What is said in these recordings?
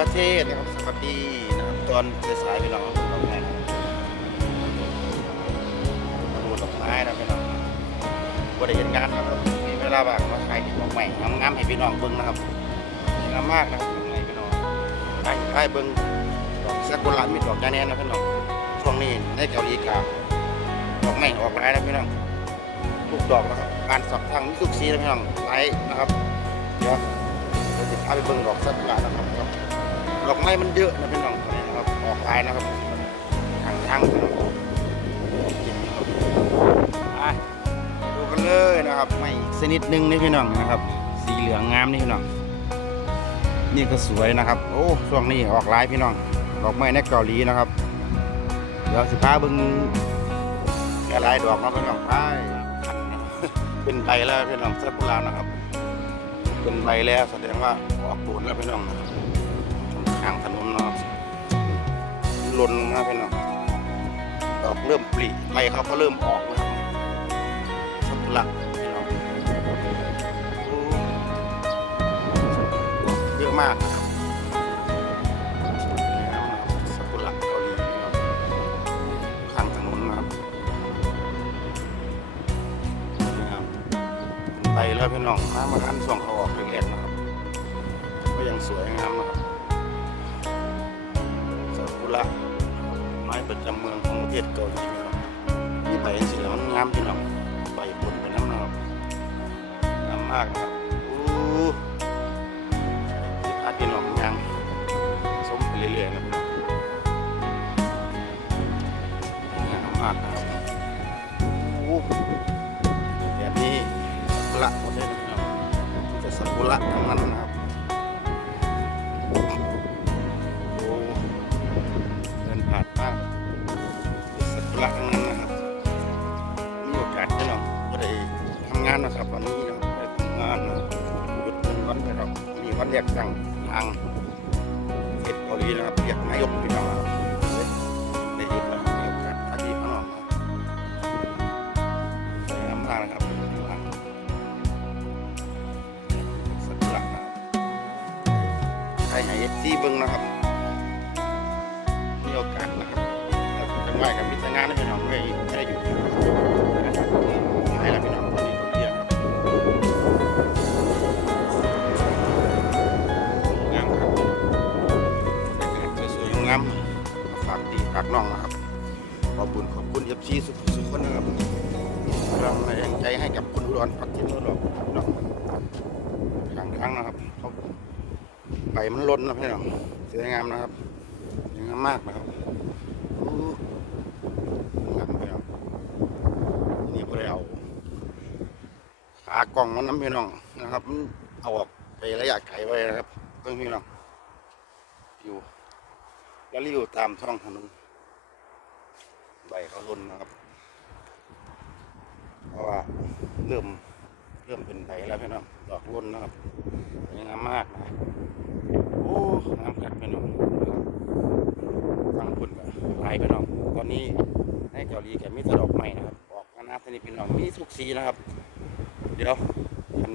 ประเทศนะครับสวัสดีนะครับตอนสายๆพี่น้องเราแม่นะครับมาดูดอกไม้นะพี่น้องว่าได้เห็นงานนะครับมีเวลาว่างมาถ่ายดอกไม้งามๆให้พี่น้องเบิ่งนะครับงามมากนะครับดอกไม้พี่น้องไปไปเบิ่งดอกซากุระมีดอกจาแนนนะพี่น้องช่วงนี้ในเกาหลีกาดอกไม้ออกหลายนะพี่น้องลูกดอกนะครับการสอบทางมิสุกซีนะพี่น้องไลท์นะครับเดี๋ยวเราจะพาไปเบิ่งดอกสักการนะครับครับ ดอกไม้มันเยอะนะพี่น้องนะครับออกลายนะครับทางทางไปดูกันเลยนะครับไม่อีกชนิดหนึ่งนี่พี่น้องนะครับ สีเหลืองงามนี่พี่น้องนี่ก็สวยนะครับ โอ้ช่วงนี้ออกลายพี่น้องดอกไม้ในเกาหลีนะครับ เดี๋ยวสิพาบิ่งแค่ลายดอกนะพี่น้องไปเป็นใบแล้วพี่น้องซากุระนะครับ เป็นใบแล้วแสดงว่าออกตูนแล้วพี่น้อง ทางถนนเนาะหล่นนะพี่น้องดอกเริ่มปลีใบเขาก็เริ่มออกแล้วซากุระพี่น้องโอ้เยอะมากนะครับซากุระเกาหลีพี่น้องข้างถนนนะครับนะครับไปแล้วพี่น้องมามาคันส่องเขาออกเล็กๆนะครับ ก็ยังสวยงามนะครับ ระไม้ประจำเมืองของประเทศเกาหลีพี่น้องนี่ใบสีแล้วมันงามพี่น้องใบผลเป็นน้ำนะครับงามมากนะครับ ให้เอฟซีเบิ้งนะครับมีโอกาสนะครับแล้วจังหวะกับมิตรงานนะพี่น้องไม่ได้อยู่ให้แล้วพี่น้องตอนนี้ก็เรียกครังามครับสวยๆงามฝากดีฝากน้องนะครับขอบคุณขอบคุณเอฟซีสุขสุขคนนะครับกำลังแรงใจให้กับคนอุดรพักที่นู่นหรอกเนาะทางทางนะครับเข ใบมันล้นนะพี่น้องสวยงามนะครับสวยงามมากนะครับอู้งามพี่น้องนี่พวกเราขากล่องมันน้ำพี่น้องนะครับมันเอาออกไประยะไกลไว้นะครับเพิ่งพี่น้องอยู่ แล้วรีวิวตามช่องถนนใบเขาล้นนะครับ เพราะว่าเริ่มเริ่มเป็นใบแล้วพี่น้องดอกร่นนะครับสวยงามมากนะ อ้งามกัดพี่น้องฟังคุณกับลายพี่น้อง ตอนนี้ในเกาหลีแกมีตดอกใหม่นะครับ ออกมาน้าสนิทพี่น้องมีทุกสีนะครับ เดี๋ยวคัน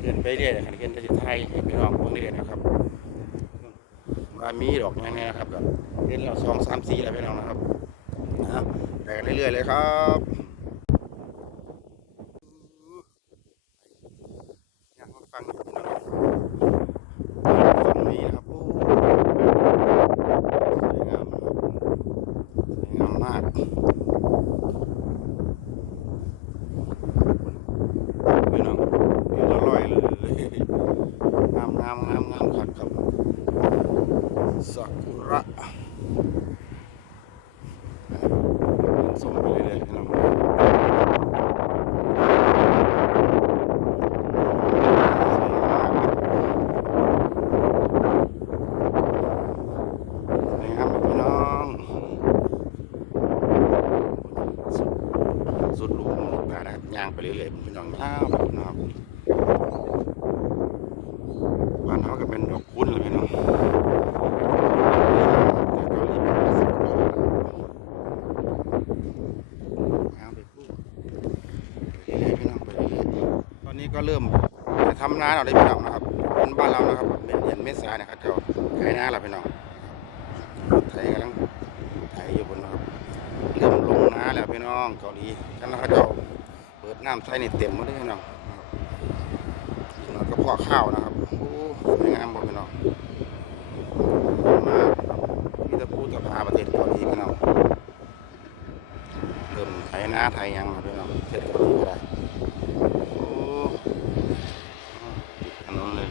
เดินไปเรื่อยๆคันเดินจะไทยให้พี่น้องเพิ่งเรื่อยนะครับว่ามีดอกยังไงนะครับแบบเดินเราสองสามสีแล้วพี่น้องนะครับนะไปกันเรื่อยๆเลยครับ อยากมาฟังพี่น้องฝั่งนี้นะครับโอ้สวยงามนะครับสวยงามมากพี่น้องเดี๋ยวละร้อยเลยงามงามงามงามครับครับซากุระส่งไปเรื่อยๆพี่น้อง นะครับพี่น้องสุดสุดลูกลูกนะนะครับย่างไปเรื่อยๆพี่น้องย่างนะครับบ้านเขาก็เป็นดอกคุ้นเลยพี่น้องย่างไปปุ๊บไปเรื่อยๆพี่น้องไปเรื่อยๆตอนนี้ ก็เริ่มจะทำนาเราได้พี่น้องนะครับเป็นบ้านเรานะครับเป็นเดือนเมษานะครับเจ้าไถนาเราพี่น้องไถกำลังไถอยู่บนนะครับเริ่มลงนาแล้วพี่น้องเกาหลีกันนะครับเจ้าเปิดน้ำใส่นี่เต็มหมดเลยพี่น้องพี่น้องก็พ่อข้าวนะครับโอ้สวยงามบ่พี่น้องมามีแตะพูตะพาประเทศเกาหลีพี่น้องเริ่มไถนาไถยังแล้วพี่น้องประเทศเกาหลีก็ได้โอ้ถนนเลย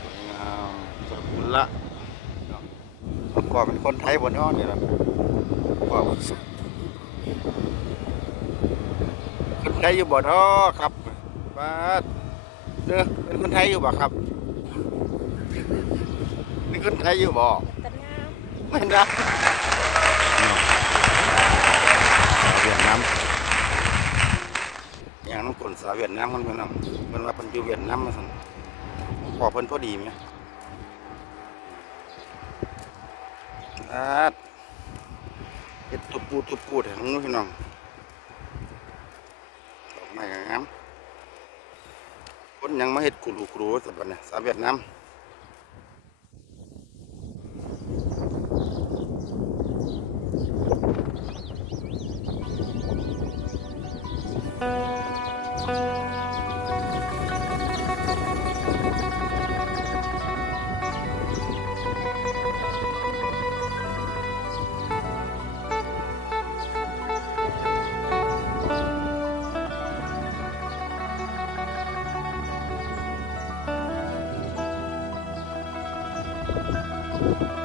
สวยงามสกุลละ พ่อเป็นคนไทยบนย้อนนี่แหละพ่อเป็นคนไทยอยู่บ่ท้อครับบ้าดเด้อเป็นคนไทยอยู่บ่ครับเป็นคนไทยอยู่บ่ตัดงามไม่ได้สาวเวียดนามอย่างน้องคนสาวเวียดนามมันเพิ่นนำเพิ่นว่าเพิ่นอยู่เวียดนามมาซั่นพอเพิ่นพอดีไหม อาดเห็ดตุบปูตุบปูแถวนู้นพี่น้องดอกไม้ก็งามคนยังมาเห็ดกุลูกรูสับบัดเนี่ยสาวเวียดนาม ไก่